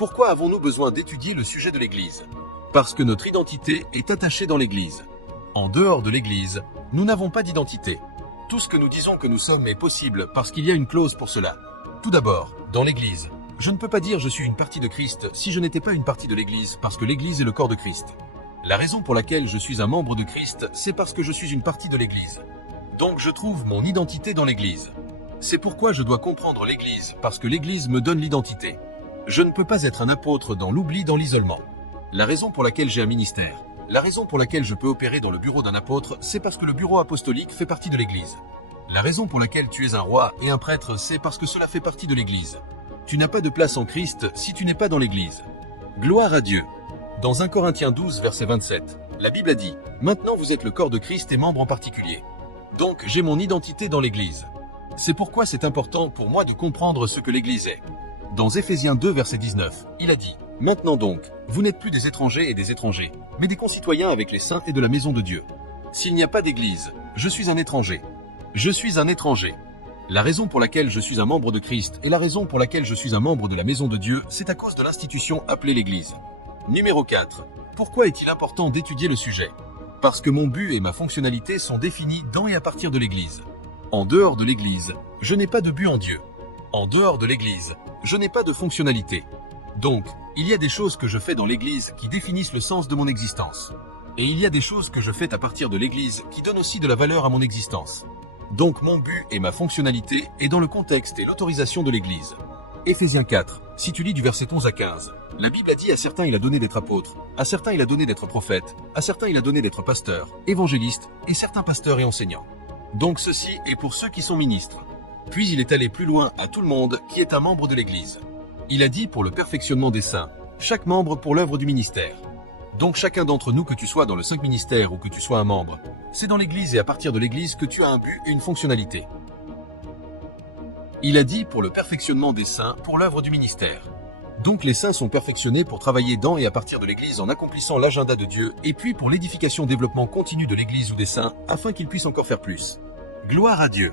Pourquoi avons-nous besoin d'étudier le sujet de l'Église? Parce que notre identité est attachée dans l'Église. En dehors de l'Église, nous n'avons pas d'identité. Tout ce que nous disons que nous sommes est possible parce qu'il y a une clause pour cela. Tout d'abord, dans l'Église, je ne peux pas dire je suis une partie de Christ si je n'étais pas une partie de l'Église parce que l'Église est le corps de Christ. La raison pour laquelle je suis un membre de Christ, c'est parce que je suis une partie de l'Église. Donc je trouve mon identité dans l'Église. C'est pourquoi je dois comprendre l'Église, parce que l'Église me donne l'identité. Je ne peux pas être un apôtre dans l'oubli, dans l'isolement. La raison pour laquelle j'ai un ministère, la raison pour laquelle je peux opérer dans le bureau d'un apôtre, c'est parce que le bureau apostolique fait partie de l'Église. La raison pour laquelle tu es un roi et un prêtre, c'est parce que cela fait partie de l'Église. Tu n'as pas de place en Christ si tu n'es pas dans l'Église. Gloire à Dieu. Dans 1 Corinthiens 12, verset 27, la Bible a dit « Maintenant vous êtes le corps de Christ et membre en particulier. » Donc j'ai mon identité dans l'Église. C'est pourquoi c'est important pour moi de comprendre ce que l'Église est. Dans Éphésiens 2, verset 19, il a dit « Maintenant donc, vous n'êtes plus des étrangers et des étrangers, mais des concitoyens avec les saints et de la maison de Dieu. S'il n'y a pas d'Église, je suis un étranger. Je suis un étranger. La raison pour laquelle je suis un membre de Christ et la raison pour laquelle je suis un membre de la maison de Dieu, c'est à cause de l'institution appelée l'Église. Numéro 4. Pourquoi est-il important d'étudier le sujet? Parce que mon but et ma fonctionnalité sont définis dans et à partir de l'Église. En dehors de l'Église, je n'ai pas de but en Dieu. En dehors de l'Église, je n'ai pas de fonctionnalité. Donc, il y a des choses que je fais dans l'Église qui définissent le sens de mon existence. Et il y a des choses que je fais à partir de l'Église qui donnent aussi de la valeur à mon existence. Donc mon but et ma fonctionnalité est dans le contexte et l'autorisation de l'Église. Éphésiens 4, si tu lis du verset 11 à 15, la Bible a dit à certains il a donné d'être apôtres, à certains il a donné d'être prophètes, à certains il a donné d'être pasteurs, évangélistes, et certains pasteurs et enseignants. Donc ceci est pour ceux qui sont ministres. Puis il est allé plus loin à tout le monde qui est un membre de l'Église. Il a dit pour le perfectionnement des saints, chaque membre pour l'œuvre du ministère. Donc chacun d'entre nous, que tu sois dans le 5 ministères ou que tu sois un membre, c'est dans l'Église et à partir de l'Église que tu as un but et une fonctionnalité. Il a dit pour le perfectionnement des saints pour l'œuvre du ministère. Donc les saints sont perfectionnés pour travailler dans et à partir de l'Église en accomplissant l'agenda de Dieu et puis pour l'édification développement continu de l'Église ou des saints afin qu'ils puissent encore faire plus. Gloire à Dieu.